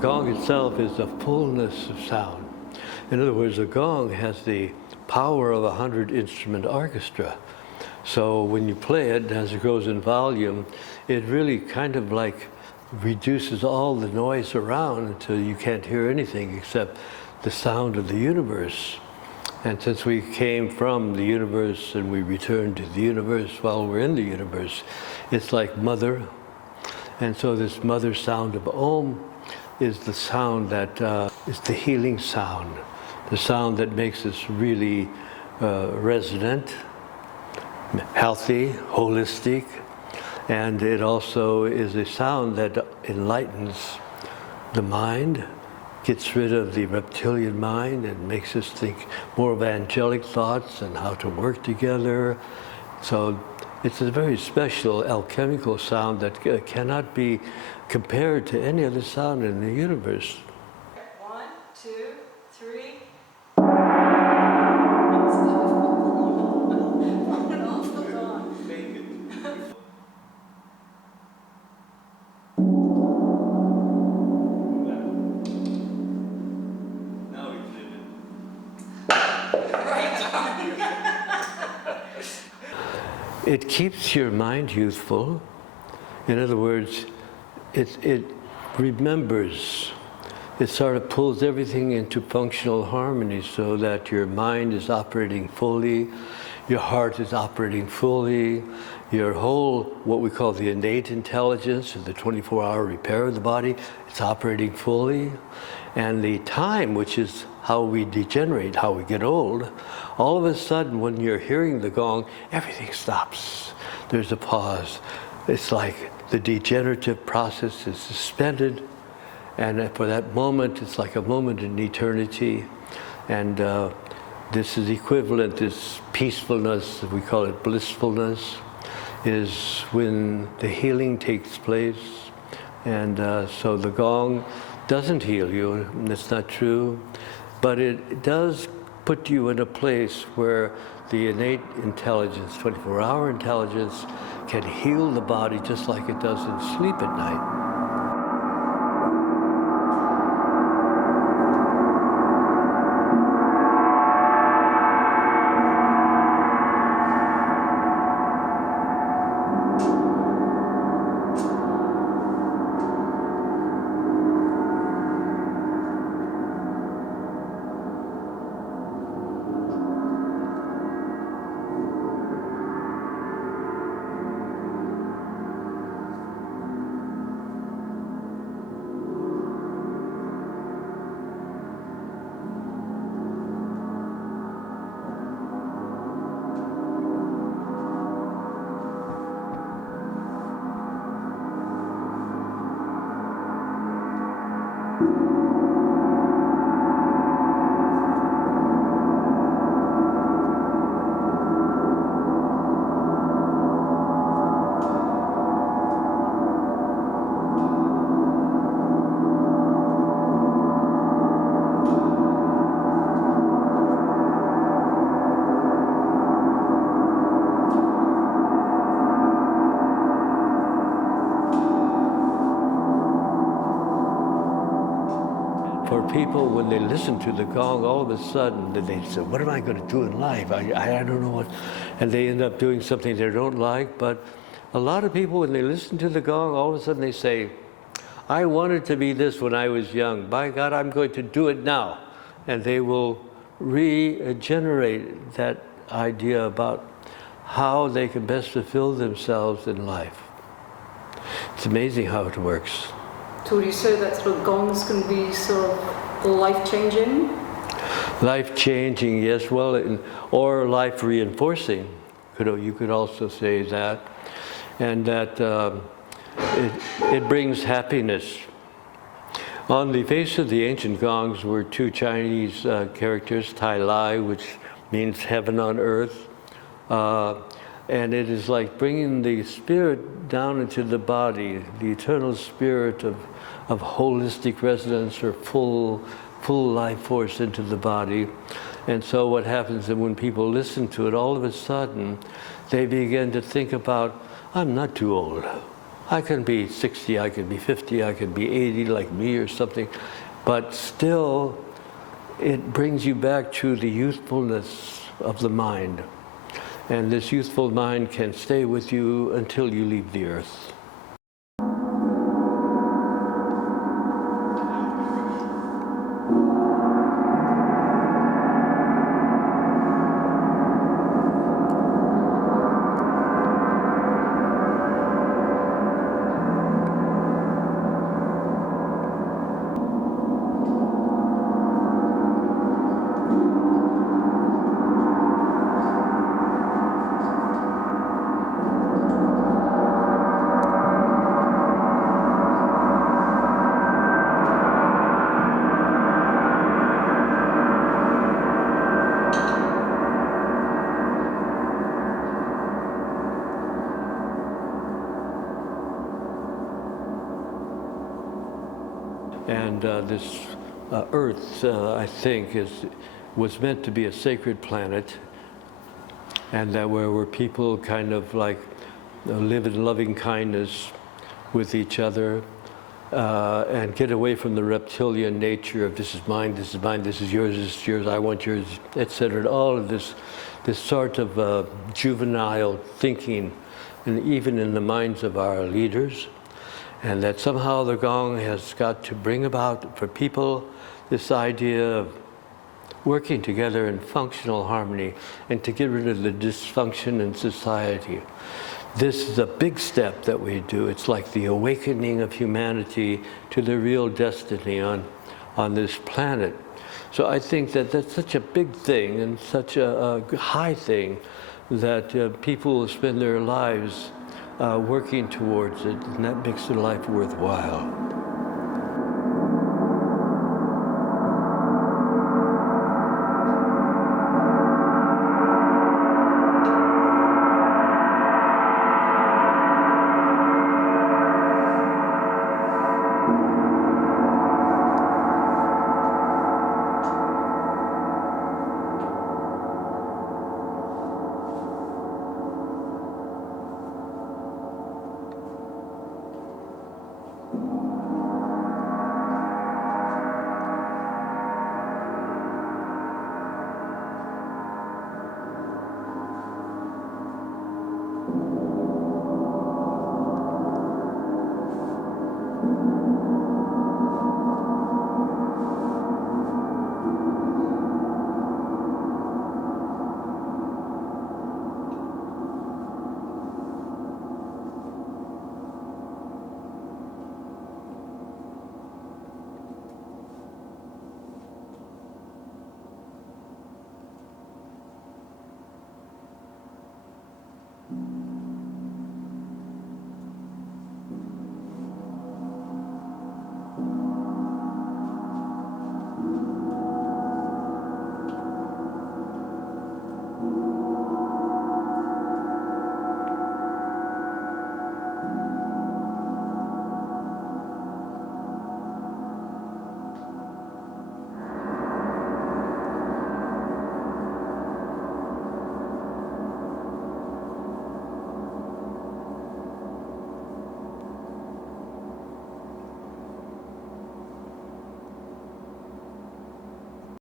gong itself is the fullness of sound. In other words, a gong has the power of a 100-instrument orchestra. So when you play it, as it grows in volume, it really kind of like reduces all the noise around until you can't hear anything except the sound of the universe. And since we came from the universe and we return to the universe while we're in the universe, it's like mother. And so this mother sound of Om is the sound that is the healing sound, the sound that makes us really resonant, healthy, holistic. And it also is a sound that enlightens the mind, gets rid of the reptilian mind and makes us think more of angelic thoughts and how to work together. So it's a very special alchemical sound that cannot be compared to any other sound in the universe. 1, 2, 3. It keeps your mind youthful. In other words, it remembers. It sort of pulls everything into functional harmony so that your mind is operating fully, your heart is operating fully, your whole, what we call the innate intelligence, or the 24-hour repair of the body, it's operating fully. And the time, which is how we degenerate, how we get old, all of a sudden when you're hearing the gong, everything stops. There's a pause. It's like the degenerative process is suspended, and for that moment, it's like a moment in eternity. And this is equivalent, this peacefulness, we call it blissfulness, is when the healing takes place. And so the gong doesn't heal you, that's not true, but it does put you in a place where the innate intelligence, 24-hour intelligence, can heal the body just like it does in sleep at night. For people, when they listen to the gong, all of a sudden, they say, what am I going to do in life? I don't know what. And they end up doing something they don't like. But a lot of people, when they listen to the gong, all of a sudden they say, I wanted to be this when I was young. By God, I'm going to do it now. And they will regenerate that idea about how they can best fulfill themselves in life. It's amazing how it works. So would you say that sort of gongs can be sort of life-changing? Life-changing, yes, well, or life-reinforcing. You could also say that. And that it brings happiness. On the face of the ancient gongs were two Chinese characters, Tai Lai, which means heaven on earth. And it is like bringing the spirit down into the body, the eternal spirit of holistic resonance or full life force into the body. And so what happens is when people listen to it, all of a sudden, they begin to think about, I'm not too old. I can be 60, I could be 50, I could be 80 like me or something, but still it brings you back to the youthfulness of the mind. And this youthful mind can stay with you until you leave the earth. And this Earth, I think, was meant to be a sacred planet, and that where people kind of like live in loving kindness with each other, and get away from the reptilian nature of this is mine, this is mine, this is yours, I want yours, etc. All of this sort of juvenile thinking, and even in the minds of our leaders. And that somehow the gong has got to bring about for people this idea of working together in functional harmony and to get rid of the dysfunction in society. This is a big step that we do. It's like the awakening of humanity to their real destiny on this planet. So I think that that's such a big thing and such a high thing that people will spend their lives working towards it, and that makes their life worthwhile.